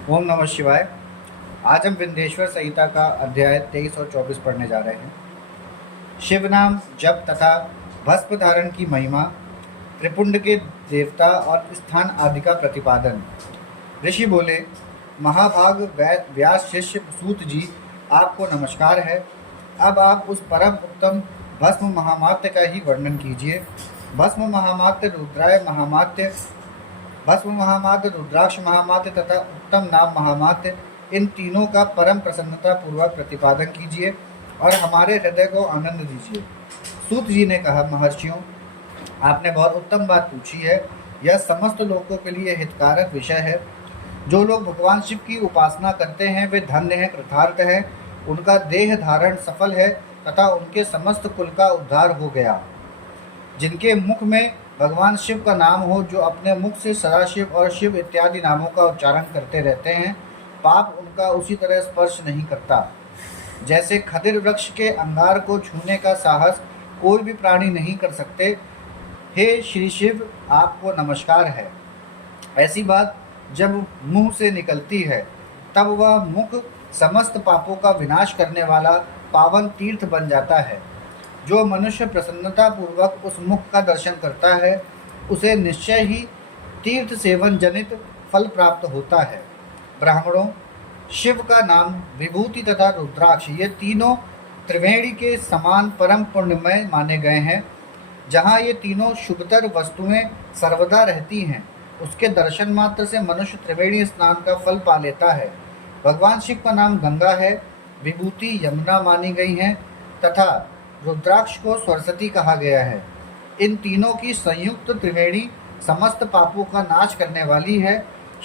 ओम नमः शिवाय। आज हम विंध्येश्वर संहिता का अध्याय 23 और 24 पढ़ने जा रहे हैं। शिव नाम जप तथा भस्म धारण की महिमा, त्रिपुंड के देवता और स्थान आदि का प्रतिपादन। ऋषि बोले, महाभाग व्यास शिष्य सूत जी, आपको नमस्कार है। अब आप उस परम उत्तम भस्म महामात्य का ही वर्णन कीजिए। भस्म महामात्य, रुद्राय महामात्य, भस्म महामात्य, रुद्राक्ष महामात्य तथा उत्तम नाम महामात्य, इन तीनों का परम प्रसन्नता पूर्वक प्रतिपादन कीजिए और हमारे हृदय को आनंद दीजिए। सूत जी ने कहा, महर्षियों, आपने बहुत उत्तम बात पूछी है। यह समस्त लोगों के लिए हितकारक विषय है। जो लोग भगवान शिव की उपासना करते हैं वे धन्य हैं, कृतार्थ हैं। उनका देह धारण सफल है तथा उनके समस्त कुल का उद्धार हो गया। जिनके मुख में भगवान शिव का नाम हो, जो अपने मुख से सदाशिव और शिव इत्यादि नामों का उच्चारण करते रहते हैं, पाप उनका उसी तरह स्पर्श नहीं करता। जैसे खदिर वृक्ष के अंगार को छूने का साहस कोई भी प्राणी नहीं कर सकते। हे श्री शिव, आपको नमस्कार है। ऐसी बात जब मुंह से निकलती है तब वह मुख समस्त पापों का विनाश करने वाला पावन तीर्थ बन जाता है। जो मनुष्य प्रसन्नता पूर्वक उस मुख का दर्शन करता है, उसे निश्चय ही तीर्थ सेवन जनित फल प्राप्त होता है। ब्राह्मणों, शिव का नाम, विभूति तथा रुद्राक्ष, ये तीनों त्रिवेणी के समान परम पुण्यमय माने गए हैं। जहाँ ये तीनों शुभतर वस्तुएं सर्वदा रहती हैं, उसके दर्शन मात्र से मनुष्य त्रिवेणी स्नान का फल पा लेता है। भगवान शिव का नाम गंगा है, विभूति यमुना मानी गई हैं तथा रुद्राक्ष को सरस्वती कहा गया है। इन तीनों की संयुक्त त्रिवेणी समस्त पापों का नाश करने वाली है।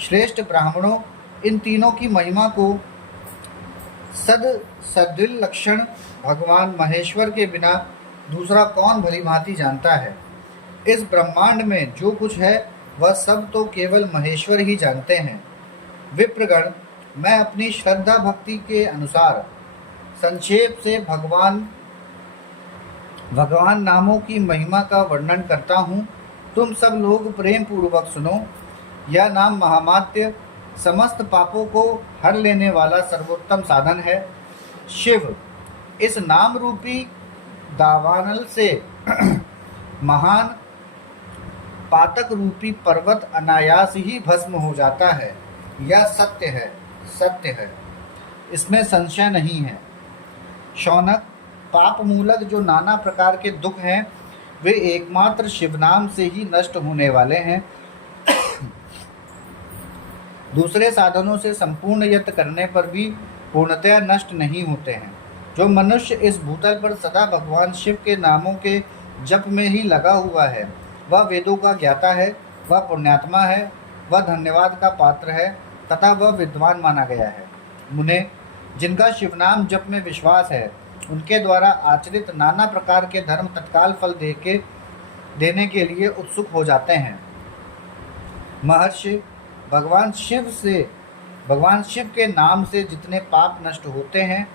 श्रेष्ठ ब्राह्मणों, इन तीनों की महिमा को सदृल लक्षण भगवान महेश्वर के बिना दूसरा कौन भली भांति जानता है। इस ब्रह्मांड में जो कुछ है वह सब तो केवल महेश्वर ही जानते हैं। विप्रगण, मैं अपनी श्रद्धा भक्ति के अनुसार संक्षेप से भगवान नामों की महिमा का वर्णन करता हूँ। तुम सब लोग प्रेम पूर्वक सुनो। यह नाम महामात्य समस्त पापों को हर लेने वाला सर्वोत्तम साधन है। शिव, इस नाम रूपी दावानल से महान पातक रूपी पर्वत अनायास ही भस्म हो जाता है। यह सत्य है, सत्य है, इसमें संशय नहीं है। शौनक, पाप मूलक जो नाना प्रकार के दुख हैं, वे एकमात्र शिवनाम से ही नष्ट होने वाले हैं। दूसरे साधनों से संपूर्ण यत्न करने पर भी पूर्णतया नष्ट नहीं होते हैं। जो मनुष्य इस भूतल पर सदा भगवान शिव के नामों के जप में ही लगा हुआ है, वह वेदों का ज्ञाता है, वह पुण्यात्मा है, वह धन्यवाद का पात्र है तथा वह विद्वान माना गया है। मुने, जिनका शिवनाम जप में विश्वास है, उनके द्वारा आचरित नाना प्रकार के धर्म तत्काल फल देने के लिए उत्सुक हो जाते हैं। महर्षि, भगवान शिव के नाम से जितने पाप नष्ट होते हैं,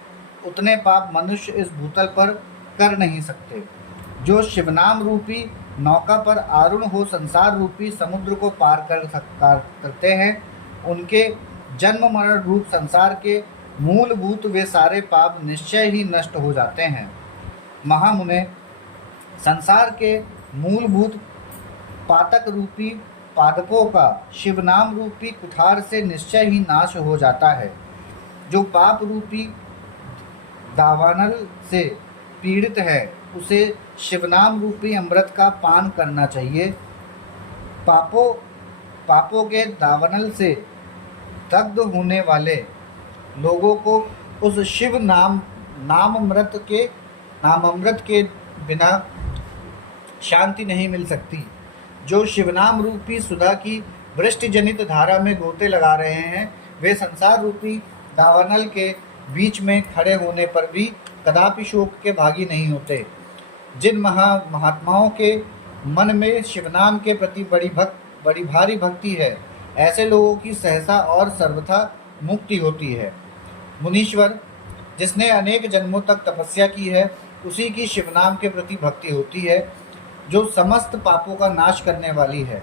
उतने पाप मनुष्य इस भूतल पर कर नहीं सकते। जो शिवनाम रूपी नौका पर आरूढ़ हो संसार रूपी समुद्र को पार करते हैं, उनके जन्म मरण रूप संसार के मूलभूत वे सारे पाप निश्चय ही नष्ट हो जाते हैं। महामुने, संसार के मूलभूत पातक रूपी पादपों का शिवनाम रूपी कुठार से निश्चय ही नाश हो जाता है। जो पाप रूपी दावानल से पीड़ित है, उसे शिवनाम रूपी अमृत का पान करना चाहिए। पापों के दावानल से दग्ध होने वाले लोगों को उस शिव नामामृत के बिना शांति नहीं मिल सकती। जो शिवनाम रूपी सुधा की वृष्टि जनित धारा में गोते लगा रहे हैं, वे संसार रूपी दावानल के बीच में खड़े होने पर भी कदापि शोक के भागी नहीं होते। जिन महात्माओं के मन में शिवनाम के प्रति बड़ी भारी भक्ति है, ऐसे लोगों की सहसा और सर्वथा मुक्ति होती है। मुनीश्वर, जिसने अनेक जन्मों तक तपस्या की है, उसी की शिवनाम के प्रति भक्ति होती है, जो समस्त पापों का नाश करने वाली है।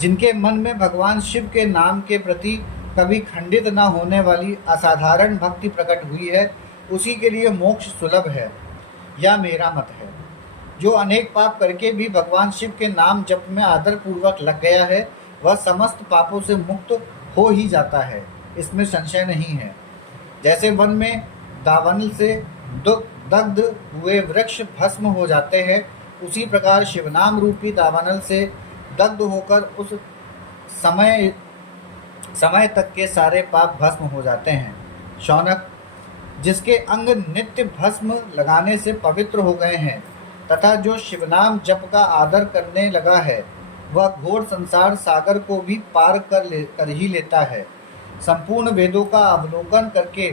जिनके मन में भगवान शिव के नाम के प्रति कभी खंडित न होने वाली असाधारण भक्ति प्रकट हुई है, उसी के लिए मोक्ष सुलभ है, यह मेरा मत है। जो अनेक पाप करके भी भगवान शिव के नाम जप में आदर पूर्वक लग गया है, वह समस्त पापों से मुक्त हो ही जाता है, इसमें संशय नहीं है। जैसे वन में दावानल से दग्ध हुए वृक्ष भस्म हो जाते हैं, उसी प्रकार शिवनाम रूपी दावानल से दग्ध होकर उस समय तक के सारे पाप भस्म हो जाते हैं। शौनक, जिसके अंग नित्य भस्म लगाने से पवित्र हो गए हैं तथा जो शिवनाम जप का आदर करने लगा है, वह घोर संसार सागर को भी पार कर ही लेता है। संपूर्ण वेदों का अवलोकन करके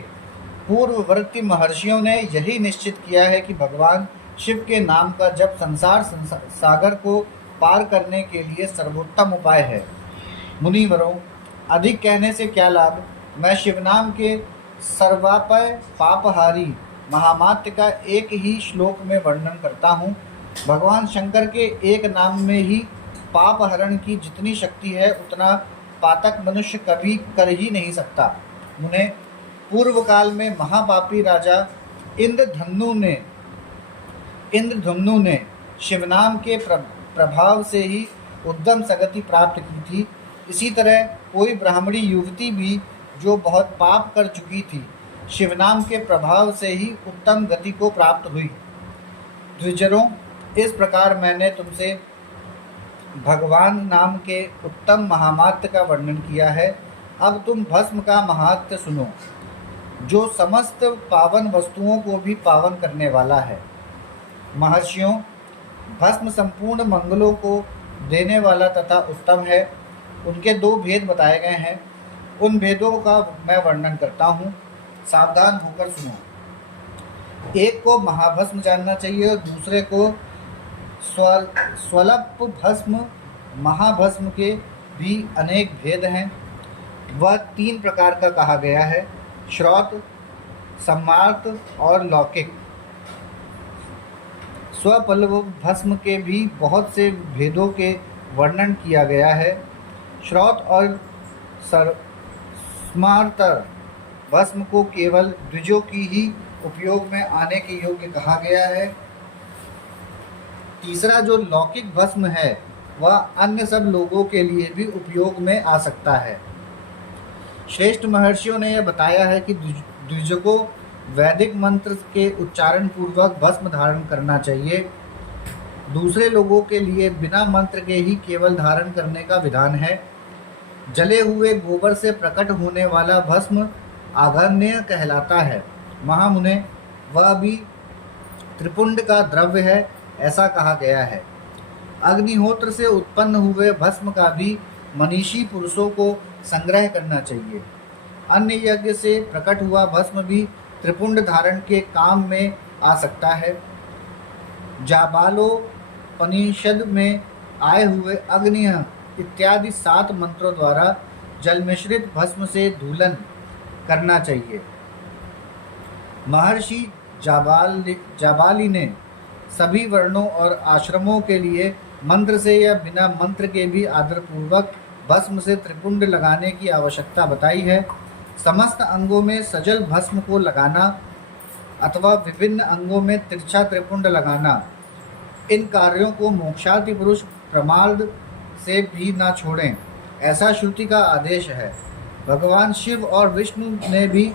पूर्ववर्ती महर्षियों ने यही निश्चित किया है कि भगवान शिव के नाम का जप संसार सागर को पार करने के लिए सर्वोत्तम उपाय है। मुनिवरों, अधिक कहने से क्या लाभ। मैं शिवनाम के सर्वापय पापहारी महामात्य का एक ही श्लोक में वर्णन करता हूँ। भगवान शंकर के एक नाम में ही पाप हरण की जितनी शक्ति है, उतना पातक मनुष्य कभी कर ही नहीं सकता। उन्हें पूर्व काल में महापापी राजा इंद्रधुम्नु ने शिवनाम के प्रभाव से ही उद्दम सगति प्राप्त की थी। इसी तरह कोई ब्राह्मणी युवती भी जो बहुत पाप कर चुकी थी, शिवनाम के प्रभाव से ही उत्तम गति को प्राप्त हुई। द्विजरों, इस प्रकार मैंने तुमसे भगवान नाम के उत्तम महामात्य का वर्णन किया है। अब तुम भस्म का महात्म्य सुनो, जो समस्त पावन वस्तुओं को भी पावन करने वाला है। महर्षियों, भस्म संपूर्ण मंगलों को देने वाला तथा उत्तम है। उनके दो भेद बताए गए हैं, उन भेदों का मैं वर्णन करता हूँ, सावधान होकर सुनो। एक को महाभस्म जानना चाहिए और दूसरे को स्वल्प भस्म। महाभस्म के भी अनेक भेद हैं। वह 3 प्रकार का कहा गया है, श्रौत, सम्मार्त और लौकिक। स्वपल्लव भस्म के भी बहुत से भेदों के वर्णन किया गया है। श्रौत और स्मार्तर भस्म को केवल द्विजों की ही उपयोग में आने के योग्य कहा गया है। तीसरा जो लौकिक भस्म है, वह अन्य सब लोगों के लिए भी उपयोग में आ सकता है। श्रेष्ठ महर्षियों ने यह बताया है कि द्विज को वैदिक मंत्र के उच्चारण पूर्वक भस्म धारण करना चाहिए। दूसरे लोगों के लिए बिना मंत्र के ही केवल धारण करने का विधान है। जले हुए गोबर से प्रकट होने वाला भस्म आघर्ण्य कहलाता है। महामुने, वह भी त्रिपुंड का द्रव्य है, ऐसा कहा गया है। अग्निहोत्र से उत्पन्न हुए भस्म का भी मनीषी पुरुषों को संग्रह करना चाहिए। अन्य यज्ञ से प्रकट हुआ भस्म भी त्रिपुंड धारण के काम में आ सकता है। जाबालोपनिषद में आए हुए अग्नि इत्यादि 7 मंत्रों द्वारा जल मिश्रित भस्म से धूलन करना चाहिए। महर्षि जाबाली ने सभी वर्णों और आश्रमों के लिए मंत्र से या बिना मंत्र के भी आदरपूर्वक भस्म से त्रिपुंड लगाने की आवश्यकता बताई है। समस्त अंगों में सजल भस्म को लगाना अथवा विभिन्न अंगों में तिरछा त्रिपुंड लगाना, इन कार्यों को मोक्षार्थी पुरुष प्रमाद से भी न छोड़ें, ऐसा श्रुति का आदेश है। भगवान शिव और विष्णु ने भी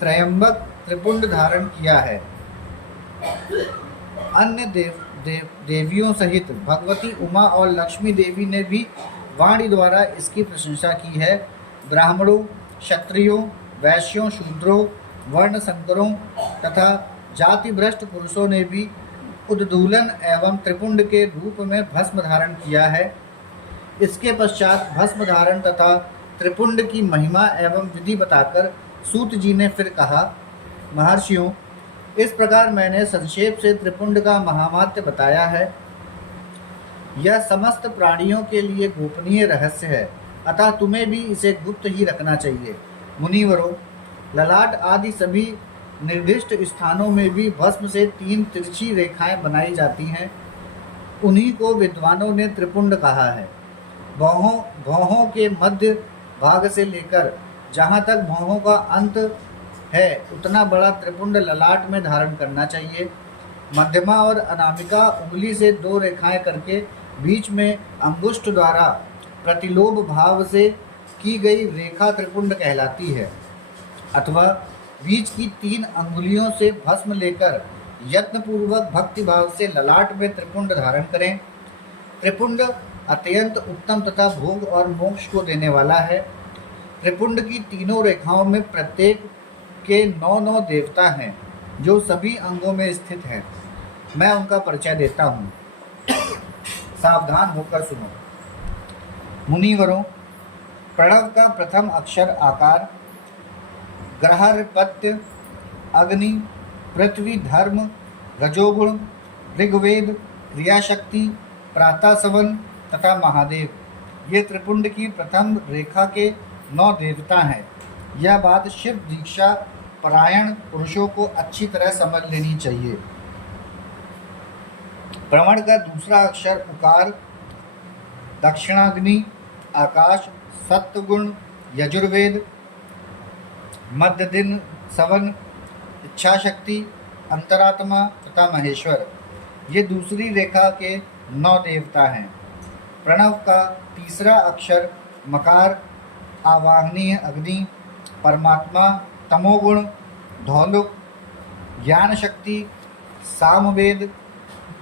त्रयंबक त्रिपुंड धारण किया है। अन्य देवियों सहित भगवती उमा और लक्ष्मी देवी ने भी वाणी द्वारा इसकी प्रशंसा की है। ब्राह्मणों, क्षत्रियों, वैश्यों, शूद्रों, वर्ण संकरों तथा जाति भ्रष्ट पुरुषों ने भी उद्दूलन एवं त्रिपुंड के रूप में भस्म धारण किया है। इसके पश्चात भस्म धारण तथा त्रिपुंड की महिमा एवं विधि बताकर सूत जी ने फिर कहा, महर्षियों, इस प्रकार मैंने संक्षेप से त्रिपुंड का महामात्य बताया है। यह समस्त प्राणियों के लिए गोपनीय रहस्य है, अतः तुम्हें भी इसे गुप्त ही रखना चाहिए। मुनिवरों, ललाट आदि सभी निर्दिष्ट स्थानों में भी भस्म से 3 तिरछी रेखाएं बनाई जाती हैं। उन्हीं को विद्वानों ने त्रिपुंड कहा है। भौहों के मध्य भाग से लेकर जहाँ तक भौहों का अंत है उतना बड़ा त्रिपुंड ललाट में धारण करना चाहिए। मध्यमा और अनामिका उंगली से 2 रेखाएं करके बीच में अंगुष्ठ द्वारा प्रतिलोभ भाव से की गई रेखा त्रिपुंड कहलाती है। अथवा बीच की 3 अंगुलियों से भस्म लेकर यत्नपूर्वक भक्ति भाव से ललाट में त्रिपुंड धारण करें। त्रिपुंड अत्यंत उत्तम तथा भोग और मोक्ष को देने वाला है। त्रिपुंड की तीनों रेखाओं में प्रत्येक के 9 देवता हैं जो सभी अंगों में स्थित हैं। मैं उनका परिचय देता हूँ, सावधान होकर सुनो। मुनिवरों, प्रणव का प्रथम अक्षर आकार, ग्रहपत्य, अग्नि, पृथ्वी, धर्म, रजोगुण, ऋग्वेद, क्रियाशक्ति, प्रातः सवन तथा महादेव, ये त्रिपुंड की प्रथम रेखा के 9 देवता हैं। यह बात शिव दीक्षा परायण पुरुषों को अच्छी तरह समझ लेनी चाहिए। प्रवण का दूसरा अक्षर उकार, दक्षिणाग्नि, आकाश, सत्वगुण, यजुर्वेद, मध्य दिन, सवन, इच्छा शक्ति, अंतरात्मा तथा महेश्वर, ये दूसरी रेखा के 9 देवता हैं। प्रणव का तीसरा अक्षर मकार, आवाहनीय अग्नि, परमात्मा, तमोगुण, धौलुक, ज्ञान शक्ति, सामवेद,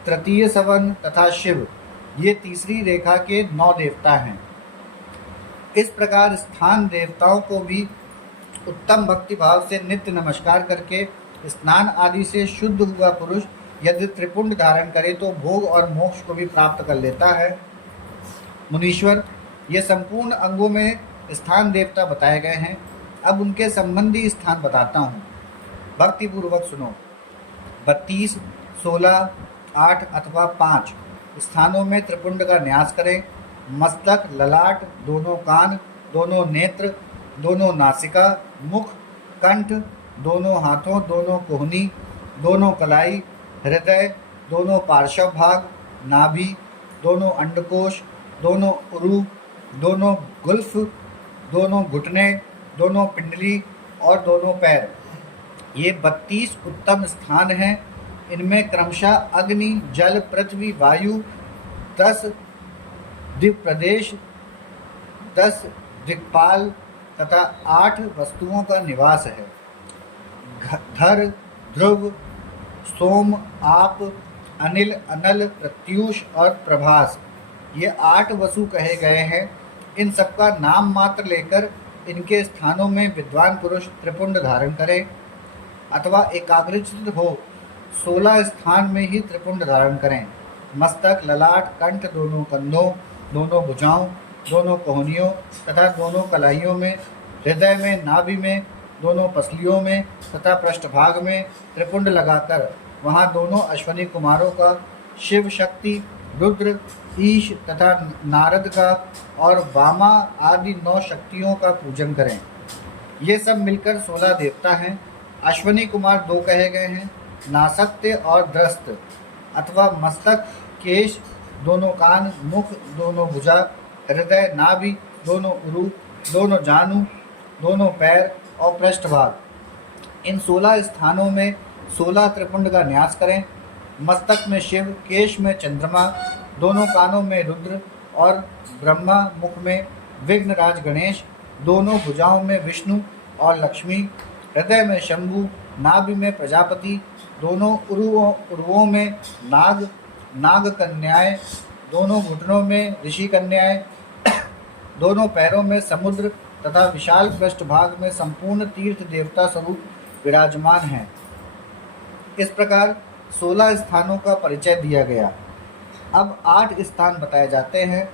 तृतीय सवन तथा शिव, ये तीसरी रेखा के 9 देवता हैं। इस प्रकार स्थान देवताओं को भी उत्तम भक्ति भाव से नित्य नमस्कार करके स्नान आदि से शुद्ध हुआ पुरुष यदि त्रिपुंड धारण करे तो भोग और मोक्ष को भी प्राप्त कर लेता है। मुनीश्वर, ये संपूर्ण अंगों में स्थान देवता बताए गए हैं। अब उनके संबंधी स्थान बताता हूँ, भक्ति पूर्वक सुनो। 32, 16, 8 अथवा 5 स्थानों में त्रिपुंड का न्यास करें। मस्तक, ललाट, दोनों कान, दोनों नेत्र, दोनों नासिका, मुख, कंठ, दोनों हाथों, दोनों कोहनी, दोनों कलाई, हृदय, दोनों पार्श्व भाग, नाभि, दोनों अंडकोश, दोनों उरु, दोनों गुल्फ, दोनों घुटने, दोनों पिंडली और दोनों पैर, ये 32 उत्तम स्थान हैं। इनमें क्रमशः अग्नि, जल, पृथ्वी, वायु, 10 दिक् प्रदेश, 10 दिक्पाल तथा 8 वस्तुओं का निवास है। धर, ध्रुव, सोम, आप, अनिल, अनल, प्रत्यूष और प्रभास, ये 8 वसु कहे गए हैं। इन सबका नाम मात्र लेकर इनके स्थानों में विद्वान पुरुष त्रिपुंड धारण करें अथवा एकाग्रचित हो 16 स्थान में ही त्रिपुंड धारण करें। मस्तक, ललाट, कंठ, दोनों कंधों, दोनों भुजाओं, दोनों कोहनियों तथा दोनों कलाइयों में, हृदय में, नाभि में, दोनों पसलियों में तथा पृष्ठभाग में त्रिपुंड लगाकर वहाँ दोनों अश्वनी कुमारों का, शिव शक्ति, रुद्र, ईश तथा नारद का और वामा आदि 9 शक्तियों का पूजन करें। ये सब मिलकर 16 देवता हैं। अश्वनी कुमार 2 कहे गए हैं, नासत्य और द्रस्त अथवा मस्तक, केश, दोनों कान, मुख, दोनों भुजा, हृदय, नाभि, दोनों उरु, दोनों जानु, दोनों पैर और पृष्ठभाग। इन 16 स्थानों में 16 त्रिपुंड का न्यास करें। मस्तक में शिव, केश में चंद्रमा, दोनों कानों में रुद्र और ब्रह्मा, मुख में विघ्नराज गणेश, दोनों भुजाओं में विष्णु और लक्ष्मी, हृदय में शंभु, नाभि में प्रजापति, दोनों उरुओं में नाग कन्याएं, दोनों घुटनों में ऋषि कन्याएं, दोनों पैरों में समुद्र तथा विशाल पृष्ठभाग में संपूर्ण तीर्थ देवता स्वरूप विराजमान हैं। इस प्रकार 16 स्थानों का परिचय दिया गया। अब 8 स्थान बताए जाते हैं।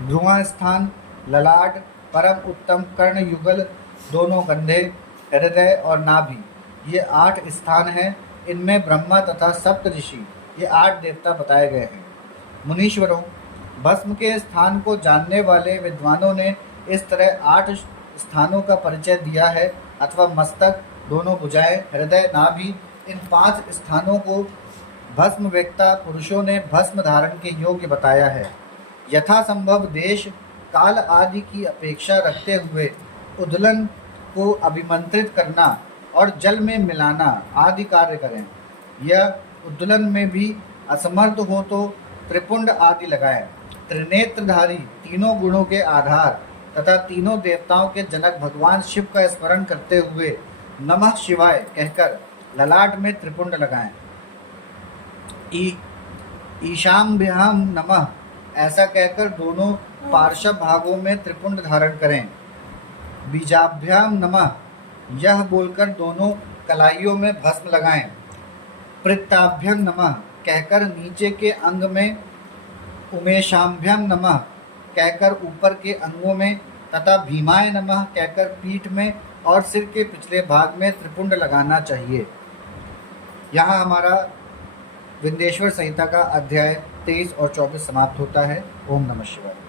ध्रुवा स्थान, ललाट, परम उत्तम कर्ण युगल, दोनों कंधे, हृदय और नाभि, ये 8 स्थान हैं। इनमें ब्रह्मा तथा सप्त ऋषि, ये 8 देवता बताए गए हैं। मुनीश्वरों, भस्म के स्थान को जानने वाले विद्वानों ने इस तरह 8 स्थानों का परिचय दिया है। अथवा मस्तक, दोनों भुजाएं, हृदय, नाभि, इन 5 स्थानों को भस्म वेत्ता पुरुषों ने भस्म धारण के योग्य बताया है। यथासंभव देश काल आदि की अपेक्षा रखते हुए उद्दलन को अभिमंत्रित करना और जल में मिलाना आदि कार्य करें। यह उद्दलन में भी असमर्थ हो तो त्रिपुंड आदि लगाएं। त्रिनेत्रधारी तीनों गुणों के आधार तथा तीनों देवताओं के जनक भगवान शिव का स्मरण करते हुए नमः शिवाय कहकर ललाट में त्रिपुंड लगाएं। ईशाम्भ्याम नमः ऐसा कहकर दोनों पार्श्व भागों में त्रिपुंड धारण करें। बीजाभ्याम नमः यह बोलकर दोनों कलाइयों में भस्म लगाएं। प्रिताभ्यम नमः कहकर नीचे के अंग में, उमेशाभ्यम नमः कहकर ऊपर के अंगों में तथा भीमाय नमः कहकर पीठ में और सिर के पिछले भाग में त्रिपुंड लगाना चाहिए। यहाँ हमारा विंध्येश्वर संहिता का अध्याय 23 और 24 समाप्त होता है। ओम नमः शिवाय।